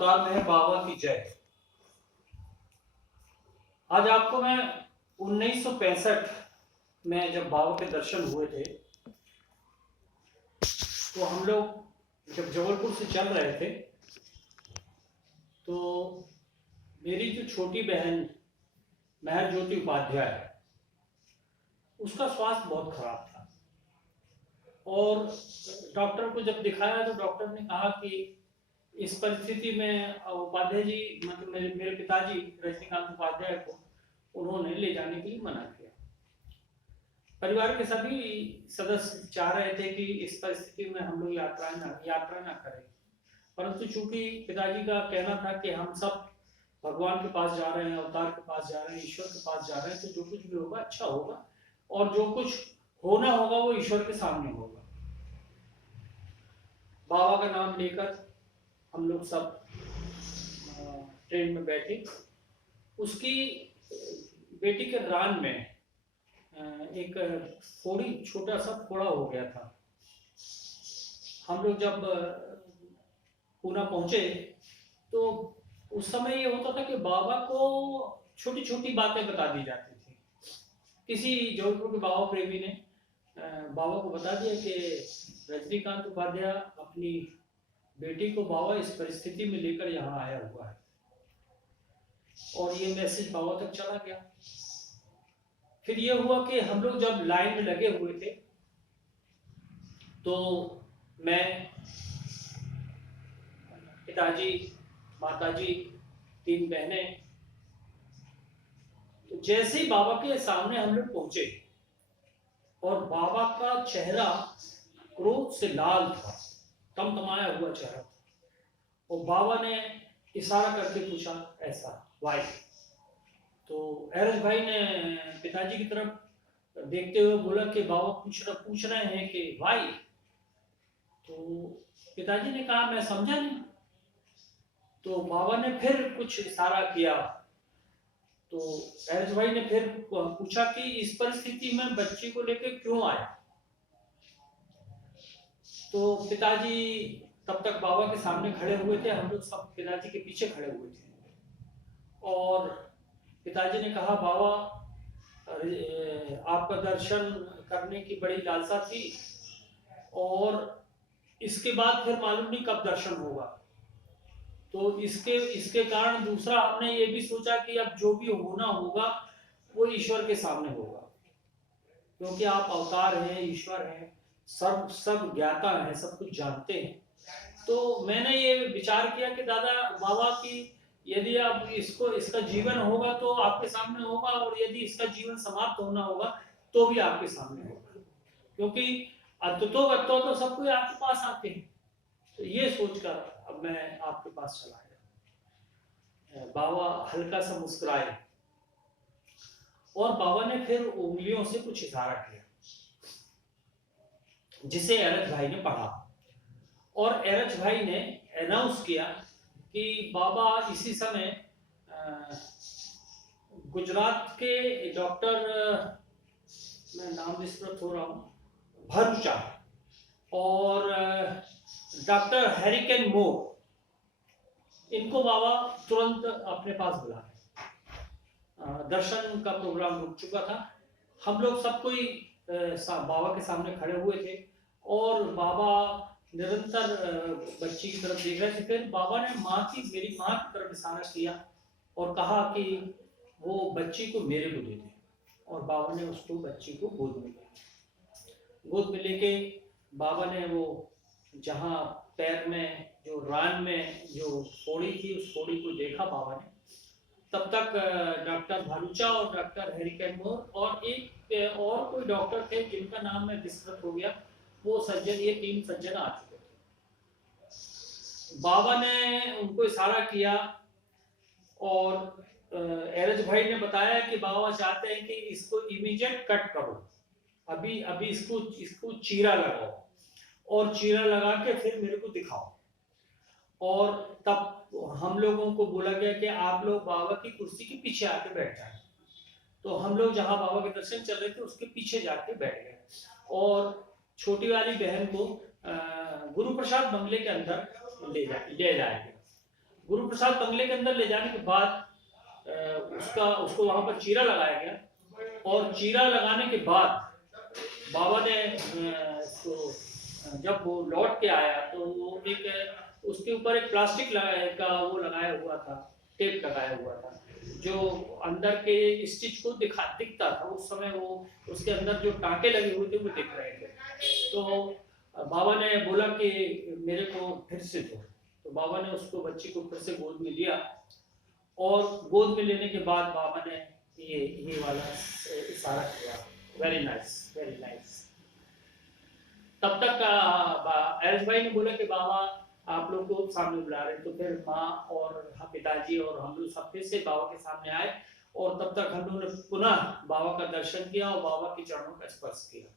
अवतार में है बाबा की जय। आज आपको मैं 1965 में जब बाबा के दर्शन हुए थे, तो हम लोग जब जबलपुर से चल रहे थे, तो मेरी जो छोटी बहन महर ज्योति उपाध्याय, उसका स्वास्थ्य बहुत खराब था और डॉक्टर को जब दिखाया तो डॉक्टर ने कहा कि इस परिस्थिति में उपाध्याय जी, मतलब मेरे पिताजी रजनीकांत उपाध्याय को उन्होंने ले जाने के लिए मना किया। परिवार के सभी सदस्य चाह रहे थे कि इस परिस्थिति में हम लोग यात्रा ना करें, परंतु चूंकि पिताजी का कहना था कि हम सब भगवान के पास जा रहे हैं, अवतार के पास जा रहे हैं, ईश्वर के पास जा रहे हैं, तो जो कुछ भी होगा अच्छा होगा और जो कुछ होना होगा वो ईश्वर के सामने होगा। बाबा का नाम लेकर हम लोग सब ट्रेन में बैठे। उसकी बेटी के रान में एक छोटा सा फोड़ा हो गया था। हम लोग जब पूना पहुंचे तो उस समय ये होता था कि बाबा को छोटी छोटी बातें बता दी जाती थी। किसी जबलपुर के बाबा प्रेमी ने बाबा को बता दिया कि रजनीकांत उपाध्याय अपनी बेटी को बाबा इस परिस्थिति में लेकर यहाँ आया हुआ है, और ये मैसेज बाबा तक चला गया। फिर ये हुआ कि हम लोग जब लाइन में लगे हुए थे, तो मैं, पिताजी, माताजी, 3 बहनें, तो जैसे ही बाबा के सामने हम लोग पहुंचे और बाबा का चेहरा क्रोध से लाल था, तमतमाया हुआ चेहरा, और बाबा ने इशारा करके पूछा ऐसा, वाई? तो एरज भाई ने पिताजी की तरफ देखते हुए बोला कि बाबा पूछ रहे हैं कि वाई? तो पिताजी ने कहा मैं समझा नहीं। तो बाबा ने फिर कुछ इशारा किया, तो एरज भाई ने फिर पूछा कि इस परिस्थिति में बच्ची को लेकर क्यों आया? तो पिताजी तब तक बाबा के सामने खड़े हुए थे, हम लोग सब पिताजी के पीछे खड़े हुए थे, और पिताजी ने कहा बाबा आपका दर्शन करने की बड़ी लालसा थी, और इसके बाद फिर मालूम नहीं कब दर्शन होगा, तो इसके कारण दूसरा हमने ये भी सोचा कि अब जो भी होना होगा वो ईश्वर के सामने होगा, क्योंकि आप अवतार हैं, ईश्वर हैं, सब ज्ञाता हैं, सब कुछ जानते हैं। तो मैंने ये विचार किया कि दादा बाबा की यदि आप इसका जीवन होगा तो आपके सामने होगा, और यदि इसका जीवन समाप्त होना होगा तो भी आपके सामने होगा, क्योंकि अत्तो तो सब कोई आपके पास आते हैं। तो ये सोचकर अब मैं आपके पास चला गया। बाबा हल्का सा मुस्कुराए और बाबा ने फिर उंगलियों से कुछ इशारा किया, जिसे एरज भाई ने पढ़ा, और एरज भाई ने अनाउंस किया कि बाबा इसी समय गुजरात के डॉक्टर, मैं नाम विस्मृत हो रहा हूँ, भरूचा, और डॉक्टर हैरिकेन मोर, इनको बाबा तुरंत अपने पास बुला। दर्शन का प्रोग्राम रुक चुका था, हम लोग सब कोई बाबा के सामने खड़े हुए थे, और बाबा निरंतर बच्ची की तरफ देख रहे थे। फिर बाबा ने मेरी माँ की तरफ इशारा किया और कहा कि वो बच्ची को मेरे को दे दे, और बाबा ने उसको बच्ची को गोद में लेके बाबा ने वो जहाँ पैर में जो रान में जो फोड़ी थी, उस फोड़ी को देखा बाबा ने। तब तक डॉक्टर भालूचा और डॉक्टर हैरिकेन मोर और एक और कोई डॉक्टर थे जिनका नाम मैं विस्मृत हो गया, वो सज्जन, ये 3 सज्जन आ चुके थे। बाबा ने उनको इशारा किया, और एरज भाई ने बताया कि बाबा चाहते हैं कि इसको इमीडिएट कट करो, अभी इसको चीरा लगाओ, और चीरा लगा के फिर मेरे को दिखाओ। और तब हम लोगों को बोला गया कि आप लोग बाबा की कुर्सी के पीछे आके बैठ जाए। तो हम लोग जहाँ बाबा के दर्शन चल रहे थे उसके पीछे जाके बैठ गए, और छोटी वाली बहन को गुरु प्रसाद बंगले के अंदर ले जाएंगे। गुरु प्रसाद बंगले के अंदर ले जाने के बाद उसको वहां पर चीरा लगाया गया, और चीरा लगाने के बाद बाबा ने जब वो लौट के आया तो वो एक उसके ऊपर एक प्लास्टिक का वो लगाया हुआ था, टेप लगाया हुआ था, जो अंदर के स्टिच को दिखता था। उस समय वो उसके अंदर जो टाँके लगे हुए थे वो दिख रहे थे। तो बाबा ने बोला कि मेरे को फिर से दो। तो बाबा ने उसको बच्ची को फिर से गोद में लिया, और गोद में लेने के बाद बाबा ने ये वाला इशारा किया, वेरी नाइस वेरी नाइस। तब तक एस भाई ने बोला कि बाबा आप लोग को सामने बुला रहे हैं। तो फिर माँ और पिताजी और हम लोग सब फिर से बाबा के सामने आए, और तब तक हम लोगों ने पुनः बाबा का दर्शन किया और बाबा के चरणों का स्पर्श किया।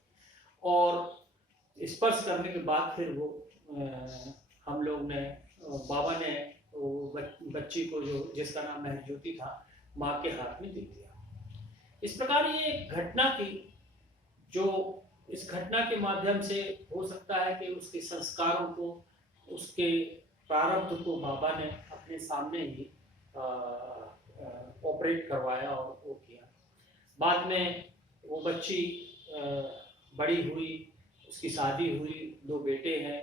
और स्पर्श करने के बाद फिर वो हम लोग ने बाबा ने वो बच्ची को जो जिसका नाम महज्योति था माँ के हाथ में दे दिया। इस प्रकार ये घटना थी, जो इस घटना के माध्यम से हो सकता है कि उसके संस्कारों को, उसके प्रारब्ध को बाबा ने अपने सामने ही ऑपरेट करवाया और वो किया। बाद में वो बच्ची बड़ी हुई, उसकी शादी हुई, 2 बेटे हैं,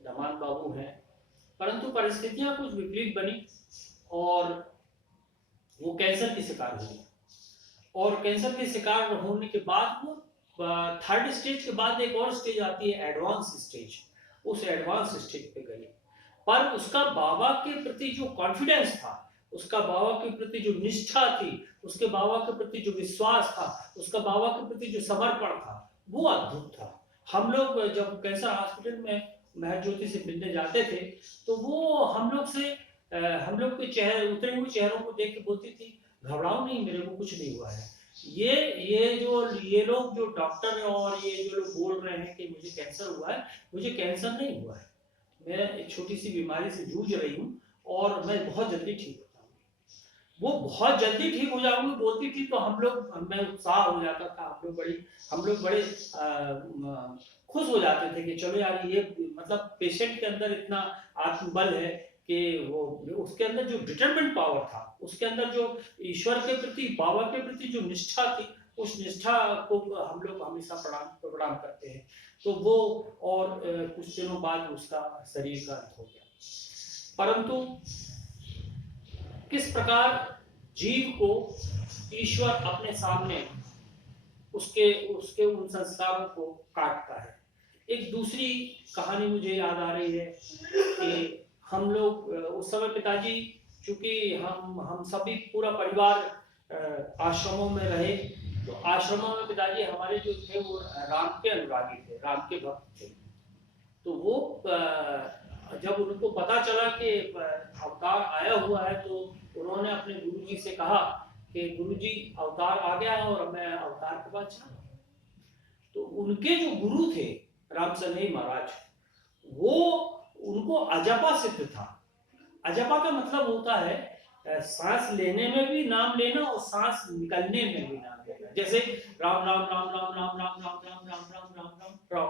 दमान बाबू हैं, परंतु परिस्थितियां कुछ विपरीत बनी और वो कैंसर की शिकार हुई। और कैंसर के शिकार होने के बाद वो 3rd स्टेज के बाद एक और स्टेज आती है, एडवांस स्टेज। उस एडवांस स्टेज पे गई, पर उसका बाबा के प्रति जो कॉन्फिडेंस था, उसका बाबा के प्रति जो निष्ठा थी, उसके बाबा के प्रति जो विश्वास था, उसका बाबा के प्रति जो समर्पण था, वो अद्भुत था। हम लोग जब कैंसर हॉस्पिटल में महज्योति से मिलने जाते थे तो वो हम लोग के चेहरे, उतरे हुए चेहरों को देख के बोलती थी, घबराओ नहीं, मेरे को कुछ नहीं हुआ है। ये लोग जो डॉक्टर और ये जो लोग बोल रहे हैं कि मुझे कैंसर हुआ है, मुझे कैंसर नहीं हुआ है। मैं एक छोटी सी बीमारी से जूझ रही हूँ और मैं बहुत जल्दी ठीक हो जाऊंगी। वो बहुत जल्दी ठीक हो जाऊंगी बोलती थी, तो मैं उत्साह हो जाता था। हम लोग बड़े खुश हो जाते थे कि चलो यार, ये मतलब पेशेंट के अंदर इतना आत्मबल है कि वो उसके अंदर जो डिटरमिनेंट पावर था, उसके अंदर जो ईश्वर के प्रति, बाबा के प्रति जो निष्ठा थी, उस निष्ठा को हम लोग हमेशा प्रणाम करते हैं। तो वो और कुछ दिनों बाद उसका शरीर का अंत हो गया। परंतु किस प्रकार जीव को ईश्वर अपने सामने उसके उन संस्कारों को काटता है। एक दूसरी कहानी मुझे याद आ रही है कि हम लोग उस समय पिताजी, चूंकि हम सभी पूरा परिवार आश्रमों में रहे, तो आश्रमों में पिताजी हमारे जो थे वो राम के अनुरागी थे, राम के भक्त थे। तो वो जब उनको पता चला कि अवतार आया हुआ है, तो उन्होंने अपने गुरुजी से कहा कि गुरुजी अवतार आ गया है और मैं अवतार के बाद चला। तो उनके जो गुरु थे राम सनेही महाराज, वो उनको अजपा सिद्ध था। अजपा का मतलब होता है सांस लेने में भी नाम लेना और सांस निकलने में भी नाम लेना। जैसे राम राम राम राम राम राम राम राम राम राम राम राम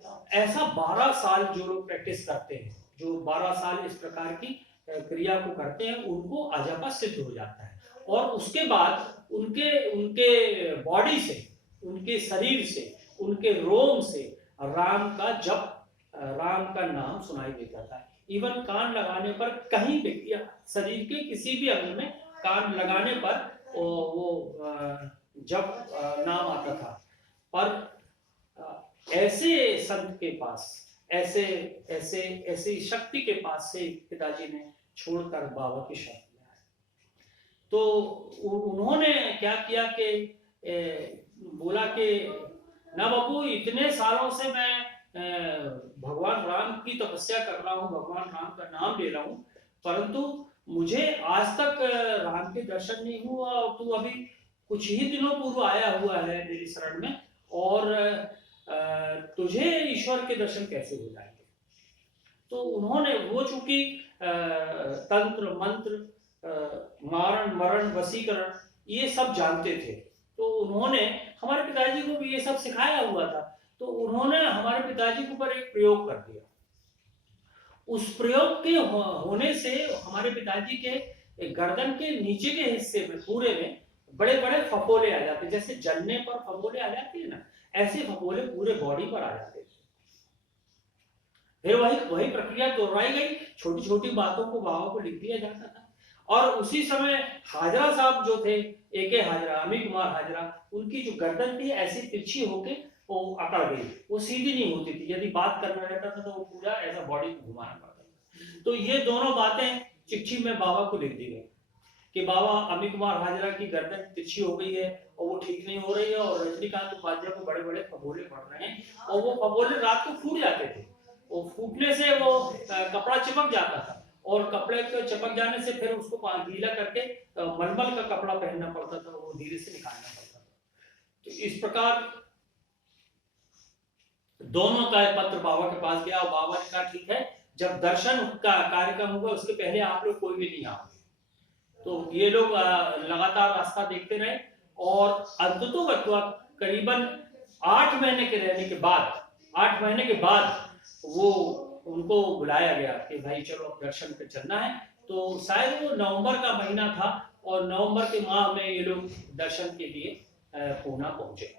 राम, ऐसा 12 साल जो लोग प्रैक्टिस करते हैं, जो 12 साल इस प्रकार की क्रिया को करते हैं, उनको अजपा सिद्ध हो जाता है। और उसके बाद उनके बॉडी से, उनके शरीर से, उनके रोम से राम का जप, राम का नाम सुनाई देता था। इवन कान लगाने पर, कहीं भी शरीर के किसी भी अंग में कान लगाने पर वो जप नाम आता था। पर ऐसे संत के पास, ऐसे शक्ति के पास से पिताजी ने छोड़कर बाबा की शरण में आए। तो उन्होंने क्या किया कि बोला कि ना बाबू, इतने सालों से मैं भगवान राम की तपस्या कर रहा हूँ, भगवान राम का नाम ले रहा हूँ, परंतु मुझे आज तक राम के दर्शन नहीं हुआ, और तू अभी कुछ ही दिनों पूर्व आया हुआ है मेरी शरण में, और तुझे ईश्वर के दर्शन कैसे हो जाएंगे। तो उन्होंने, वो चूंकि तंत्र मंत्र, मारण मरण वशीकरण ये सब जानते थे, तो उन्होंने हमारे पिताजी को भी ये सब सिखाया हुआ था। तो उन्होंने हमारे पिताजी के ऊपर एक प्रयोग कर दिया। उस प्रयोग के होने से हमारे पिताजी के गर्दन के नीचे के हिस्से में पूरे में बड़े बड़े फफोले आ जाते, जैसे जलने पर फफोले आ जाते हैं ना, ऐसे फफोले पूरे बॉडी पर आ जाते थे। फिर वही प्रक्रिया दोहराई गई, छोटी छोटी बातों को बाबा को लिख दिया जाता था। और उसी समय हाजरा साहब जो थे, एके हाजरा, अमित कुमार हाजरा, उनकी जो गर्दन थी ऐसी तिरछी होके वो अकड़ गई, वो सीधी नहीं होती थी। यदि बात करना रहता था तो वो पूरा ऐसा बॉडी को घुमाना पड़ता था। तो ये दोनों बातें चिट्ठी में बाबा को लिख दी गई कि बाबा, अमित कुमार हाजरा की गर्दन तिरछी हो गई है और वो ठीक नहीं हो रही है, और रजनीकांत उपाध्याय को बड़े बड़े फफोले पड़ रहे हैं, और वो फफोले रात को फूट जाते थे। वो फूटने से वो कपड़ा चिपक जाता था, और कपड़े को चिपक जाने से फिर उसको गीला करके मलमल का कपड़ा पहनना पड़ता था, वो धीरे से निकालना पड़ता था। तो इस प्रकार दोनों का पत्र बाबा के पास गया, और बाबा ने कहा ठीक है, जब दर्शन का कार्यक्रम होगा उसके पहले आप लोग कोई भी नहीं आओगे। तो ये लोग लगातार रास्ता देखते रहे, और अंततोगत्वा करीबन 8 महीने के रहने के बाद, 8 महीने के बाद वो उनको बुलाया गया कि भाई चलो अब दर्शन पे चलना है। तो शायद वो नवंबर का महीना था, और नवंबर के माह में ये लोग दर्शन के लिए पूना पहुंचे।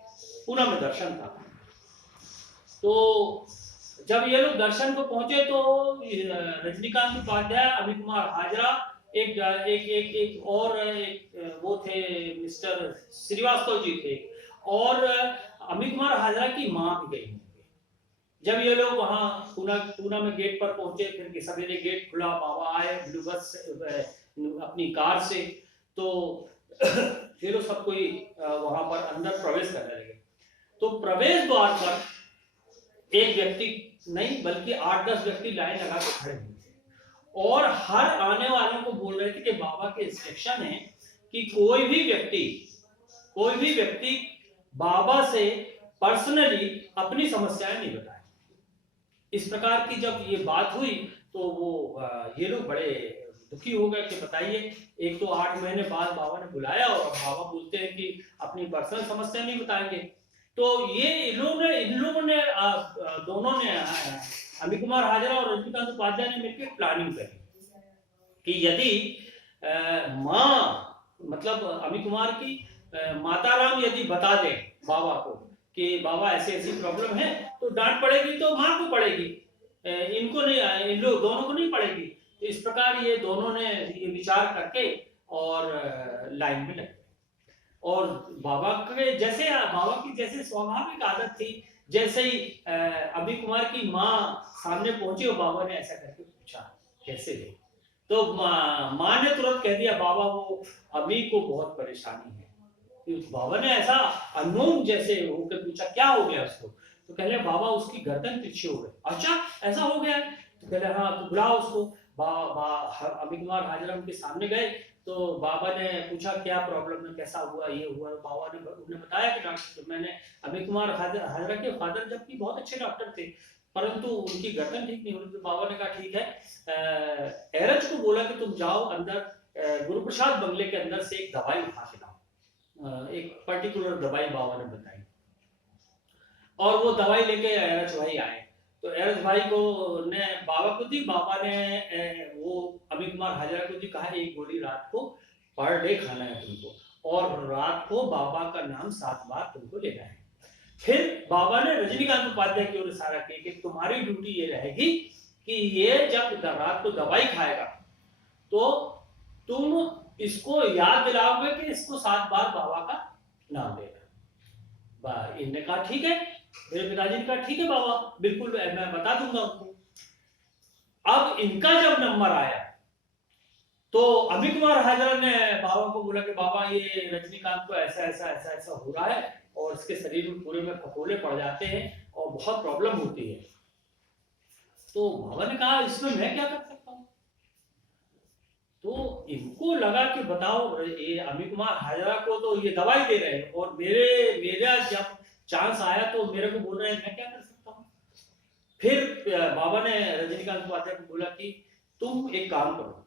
पूना में दर्शन था। तो जब ये लोग दर्शन को पहुंचे तो रजनीकांत उपाध्याय, अमित कुमार हाजरा, एक वो थे मिस्टर श्रीवास्तव जी थे, और अमित कुमार हाजरा की मां भी गई। जब ये लोग वहां पूना में गेट पर पहुंचे, फिर सवेरे गेट खुला, बाबा आए ब्लू बस अपनी कार से, तो फिर सब कोई वहां पर अंदर प्रवेश करने लगे। तो प्रवेश द्वार पर एक व्यक्ति नहीं बल्कि 8-10 व्यक्ति लाइन लगा के खड़े हुए थे, और हर आने वालों को बोल रहे थे कि बाबा के इंस्ट्रक्शन है कि कोई भी व्यक्ति बाबा से पर्सनली अपनी समस्याएं नहीं बताए। इस प्रकार की जब ये बात हुई तो वो ये लोग बड़े दुखी हो गए कि बताइए, एक तो 8 महीने बाद बाबा ने बुलाया, और बाबा बोलते हैं कि अपनी पर्सनल समस्या नहीं बताएंगे। तो ये इन लोगों ने दोनों ने, अमित कुमार हाजरा और रजनीकांत उपाध्याय ने मिलकर प्लानिंग करी कि यदि माँ, मतलब अमित कुमार की माताराम यदि बता दें बाबा को कि बाबा ऐसे ऐसी प्रॉब्लम है, तो डांट पड़ेगी तो माँ को पड़ेगी, इनको नहीं, इन लोग दोनों को नहीं पड़ेगी। तो इस प्रकार ये दोनों ने ये विचार करके और लाइन में लगे। और बाबा की जैसे स्वाभाविक आदत थी, जैसे ही अमित कुमार की माँ सामने पहुंची और बाबा ने ऐसा करके पूछा कैसे है, तो माँ ने तुरंत कह दिया बाबा वो अमित को बहुत परेशानी है। बाबा ने ऐसा अननोन जैसे होकर पूछा क्या हो गया उसको, तो कह रहे बाबा उसकी गर्दन तिरछी हो गई। अच्छा ऐसा हो गया? तो कह रहे हाँ, तो बुलाओ उसको। अमित कुमार हाजरा उनके सामने गए, तो बाबा ने पूछा क्या प्रॉब्लम है, कैसा हुआ, ये हुआ। बाबा ने उन्हें बताया कि डॉक्टर, मैंने अमित कुमार हाजरा के फादर जबकि बहुत अच्छे डॉक्टर थे, परंतु उनकी गर्दन ठीक नहीं हुई। तो बाबा ने कहा ठीक है, एरज को बोला कि तुम जाओ अंदर गुरु प्रसाद बंगले के अंदर से एक दवाई उठा के लाओ। एक पर्टिकुलर दवाई बाबा ने बताई, और वो दवाई लेके एरज भाई आए। तो एरज भाई को ने बाबा को दी, बाबा ने वो अमित कुमार हाजरा को दी, कहा एक गोली रात को पर डे खाना है तुमको, और रात को बाबा का नाम 7 बार तुमको लेना है। फिर बाबा ने रजनीकांत उपाध्याय की ओर इशारा किया कि तुम्हारी ड्यूटी ये रहेगी कि ये जब रात को दवाई खाएगा तो तुम इसको याद दिलाओगे कि इसको 7 बार बाबा का नाम लेना। इन्होंने कहा ठीक है, मेरे पिताजी ने कहा ठीक है बाबा, बिल्कुल मैं बता दूंगा उनको। अब इनका जब नंबर आया तो अमित कुमार हाजरा ने बाबा को बोला कि बाबा ये रजनीकांत को ऐसा ऐसा ऐसा ऐसा हो रहा है, और इसके शरीर में पूरे में फफोले पड़ जाते हैं और बहुत प्रॉब्लम होती है। तो बाबा ने कहा इसमें मैं क्या कर सकता हूँ? तो इनको लगा कि बताओ, ये अमित कुमार हाजरा को तो ये दवाई दे रहे हैं, और मेरा जब चांस आया तो मेरे को बोल रहे हैं मैं क्या कर सकता हूँ। फिर बाबा ने रजनीकांत उपाध्याय को बोला कि तुम एक काम करो,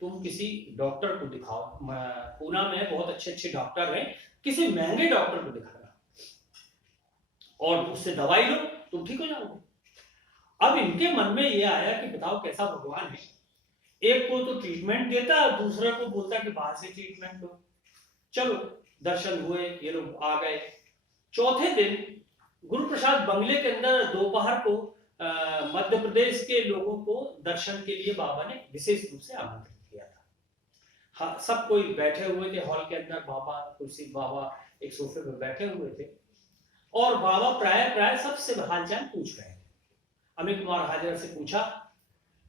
तुम किसी डॉक्टर को दिखाओ, पूना में बहुत अच्छे अच्छे डॉक्टर हैं, किसी महंगे डॉक्टर को दिखाना और उससे दवाई लो, तुम ठीक हो जाओगे। अब इनके मन में ये आया कि बताओ कैसा भगवान है, एक को तो ट्रीटमेंट देता है, दूसरे को बोलता कि बाहर से ट्रीटमेंट दो। चलो दर्शन हुए, ये लोग आ गए। चौथे दिन गुरु प्रसाद बंगले के अंदर दोपहर को मध्य प्रदेश के लोगों को दर्शन के लिए बाबा ने विशेष रूप से आमंत्रित किया था। हाँ, सब कोई बैठे हुए थे हॉल के अंदर, बाबा कुर्सी, बाबा एक सोफे पर बैठे हुए थे और बाबा प्राय प्राय सबसे हालचाल पूछ रहे थे। अमित कुमार हाजर से पूछा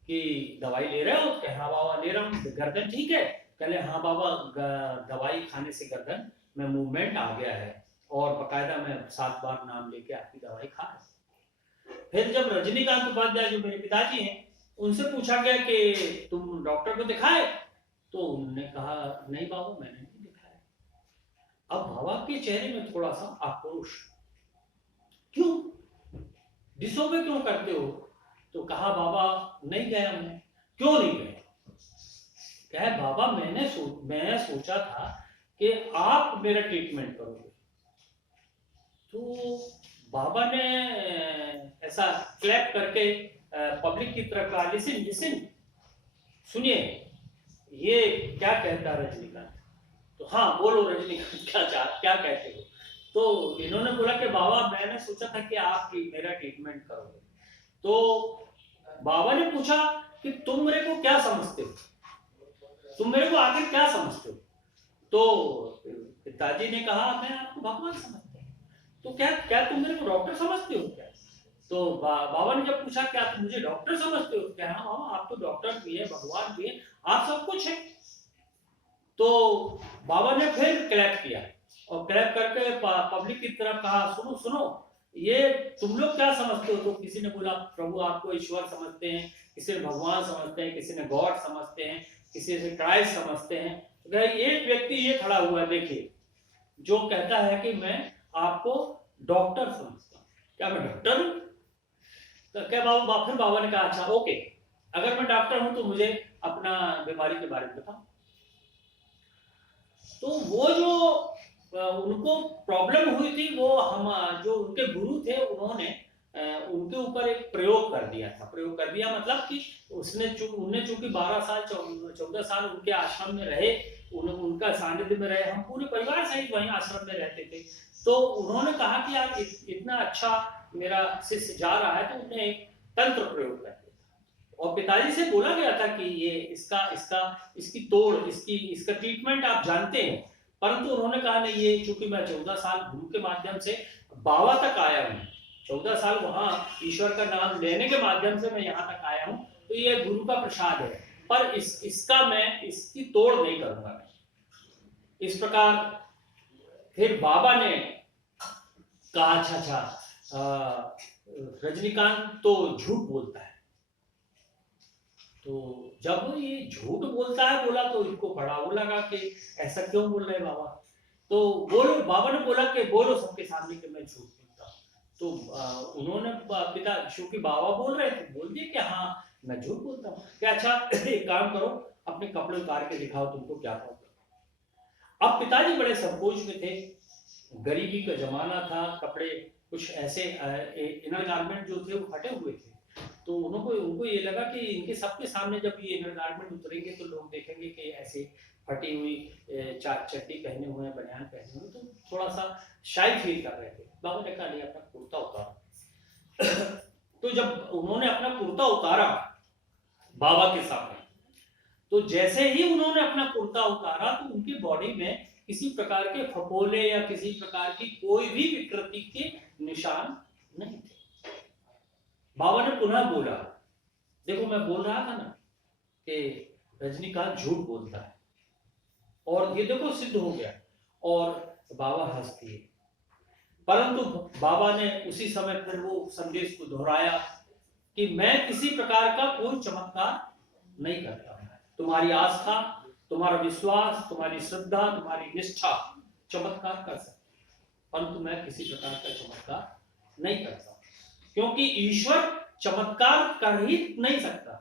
कि दवाई ले रहे हो? कहे हाँ बाबा ले रहा हूँ। गर्दन ठीक है? कहले हाँ बाबा, दवाई खाने से गर्दन में मूवमेंट आ गया है और बकायदा मैं 7 बार नाम लेके आपकी दवाई खा रहा हूं। फिर जब रजनीकांत उपाध्याय जो मेरे पिताजी हैं, उनसे पूछा गया कि तुम डॉक्टर को दिखाए? तो उन्होंने कहा नहीं बाबा, मैंने नहीं दिखाया। अब बाबा के चेहरे में थोड़ा सा आक्रोश, क्यों डिसोबे क्यों करते हो? तो कहा बाबा नहीं गया मैं। क्यों नहीं गए? कहे बाबा मैं सोचा था कि आप मेरा ट्रीटमेंट करोगे। तो बाबा ने ऐसा क्लैप करके पब्लिक की तरफ कहा, लिसन लिसन, सुनिए ये क्या कहता रजनीकांत। तो हाँ बोलो रजनीकांत, क्या कहते हो? तो इन्होंने बोला कि बाबा मैंने सोचा था कि आप मेरा ट्रीटमेंट करोगे। तो बाबा ने पूछा कि तुम मेरे को क्या समझते हो, तुम मेरे को आखिर क्या समझते हो? तो पिताजी ने कहा मैं आपको भगवान समझते हैं। तो क्या तुम मेरे को डॉक्टर समझते हो क्या? तो बाबा ने जब पूछा क्या तुम मुझे डॉक्टर समझते हो? क्या हाँ बाबा, आप तो डॉक्टर भी है, भगवान भी है, आप सब कुछ है। तो बाबा ने फिर क्लैप किया और क्लैप करके पब्लिक की तरफ कहा, सुनो सुनो, ये तुम लोग क्या समझते हो? तो किसी ने बोला प्रभु आपको ईश्वर समझते हैं, किसी ने भगवान समझते हैं, किसी ने गॉड समझते हैं, किसी से क्राइस्ट समझते हैं। तो एक व्यक्ति ये खड़ा हुआ है, देखिए, जो कहता है कि मैं आपको डॉक्टर समझता हूँ। क्या मैं डॉक्टर हूँ? तो क्या बाबा, फिर बाबा ने कहा अच्छा ओके, अगर मैं डॉक्टर हूं तो मुझे अपना बीमारी के बारे में बताओ। तो वो जो उनको प्रॉब्लम हुई थी, वो हम जो उनके गुरु थे उन्होंने उनके ऊपर एक प्रयोग कर दिया था। प्रयोग कर दिया मतलब कि उनने चूंकि 12 साल 14 साल उनके आश्रम में रहे, उनका सानिध्य में रहे, हम पूरे परिवार सहित वहीं आश्रम में रहते थे। तो उन्होंने कहा कि यार इतना अच्छा मेरा शिष्य जा रहा है, तो उन्हें एक तंत्र प्रयोग कर दिया और पिताजी से बोला गया था कि ये इसकी तोड़, इसका ट्रीटमेंट आप जानते हैं। परंतु उन्होंने कहा नहीं, ये चूंकि मैं 14 साल गुरु के माध्यम से बाबा तक आया हूँ, 14 साल वहां ईश्वर का नाम लेने के माध्यम से मैं यहाँ तक आया हूँ, तो ये गुरु का प्रसाद है, पर इसकी तोड़ नहीं करूंगा मैं। इस प्रकार फिर बाबा ने कहा अच्छा रजनीकांत तो झूठ बोलता है। तो जब ये झूठ बोलता है बोला, तो इनको बड़ा वो लगा कि ऐसा क्यों बोल रहे बाबा। तो बोलो, बाबा ने बोला कि बोलो सबके सामने कि मैं झूठ बोलता हूँ। तो उन्होंने पिता क्योंकि बाबा बोल रहे थे, बोल दिए कि हाँ मैं झूठ बोलता हूँ। क्या अच्छा एक काम करो, अपने कपड़े उतार के दिखाओ तुमको क्या प्रॉब्लम। अब पिताजी बड़े संकोच में थे, गरीबी का जमाना था, कपड़े कुछ ऐसे इनर गारमेंट जो थे वो फटे हुए थे। तो उनको ये लगा कि इनके सबके सामने जब ये इनर गारमेंट उतरेंगे तो लोग देखेंगे कि ऐसे फटी हुई चड्डी पहने हुए हैं, बनियान पहने हुए, तो थोड़ा सा शाई फील कर रहे थे। बाबा ने कहा नहीं, अपना कुर्ता उतारो। तो जब उन्होंने अपना कुर्ता उतारा बाबा के सामने, तो जैसे ही उन्होंने अपना कुर्ता उतारा तो उनकी बॉडी में किसी प्रकार के फपोले या किसी प्रकार की कोई भी विकृति के निशान नहीं थे। बाबा ने पुनः बोला, देखो मैं बोल रहा था ना कि रजनीकांत झूठ बोलता है, और ये देखो सिद्ध हो गया। और बाबा हंस दिए। परंतु बाबा ने उसी समय फिर वो संदेश को दोहराया कि मैं किसी प्रकार का कोई चमत्कार नहीं करता। तुम्हारी आस्था, तुम्हारा विश्वास, तुम्हारी श्रद्धा, तुम्हारी निष्ठा चमत्कार कर सकती, परंतु मैं किसी प्रकार का चमत्कार नहीं करता, क्योंकि ईश्वर चमत्कार कर ही नहीं सकता।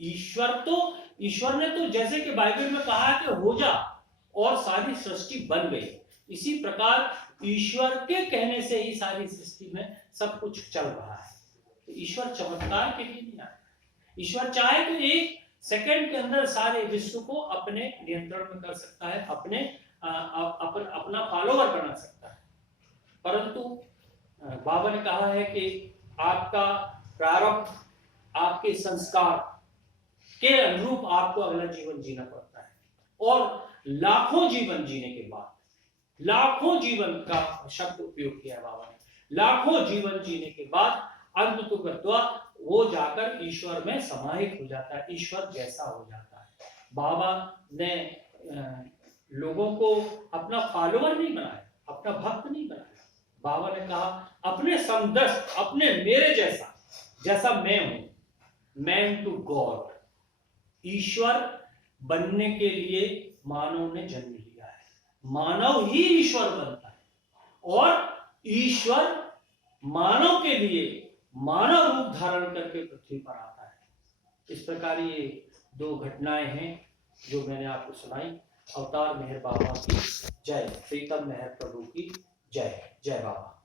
ईश्वर ने तो जैसे कि बाइबल में कहा है कि हो जा, और सारी सृष्टि बन गई। इसी प्रकार ईश्वर के कहने से ही सारी सृष्टि में सब कुछ चल रहा है। तो ईश्वर चमत्कार के लिए नहीं आया। ईश्वर चाहे तो एक सेकंड के अंदर सारे विश्व को अपने नियंत्रण में कर सकता है, अपना फॉलोवर बना सकता है। परंतु बाबा ने कहा है कि आपका प्रारब्ध, आपके संस्कार के अनुरूप आपको अगला जीवन जीना पड़ता है। और लाखों जीवन जीने के बाद, लाखों जीवन का शब्द उपयोग किया बाबा ने, लाखों जीवन जीने के बाद अंत तो गत्वा वो जाकर ईश्वर में समाहित हो जाता है, ईश्वर जैसा हो जाता है। बाबा ने लोगों को अपना फॉलोवर नहीं बनाया, अपना भक्त नहीं बनाया। बाबा ने कहा अपने समदर्श, अपने मेरे जैसा, जैसा मैं हूं, मैन टू गॉड, ईश्वर बनने के लिए मानव ने जन्म लिया है। मानव ही ईश्वर बनता है और ईश्वर मानव के लिए मानव रूप धारण करके पृथ्वी पर आता है। इस प्रकार ये दो घटनाएं हैं जो मैंने आपको सुनाई। अवतार मेहर बाबा की जय, प्रीतम मेहर प्रभु की जय। जय बाबा।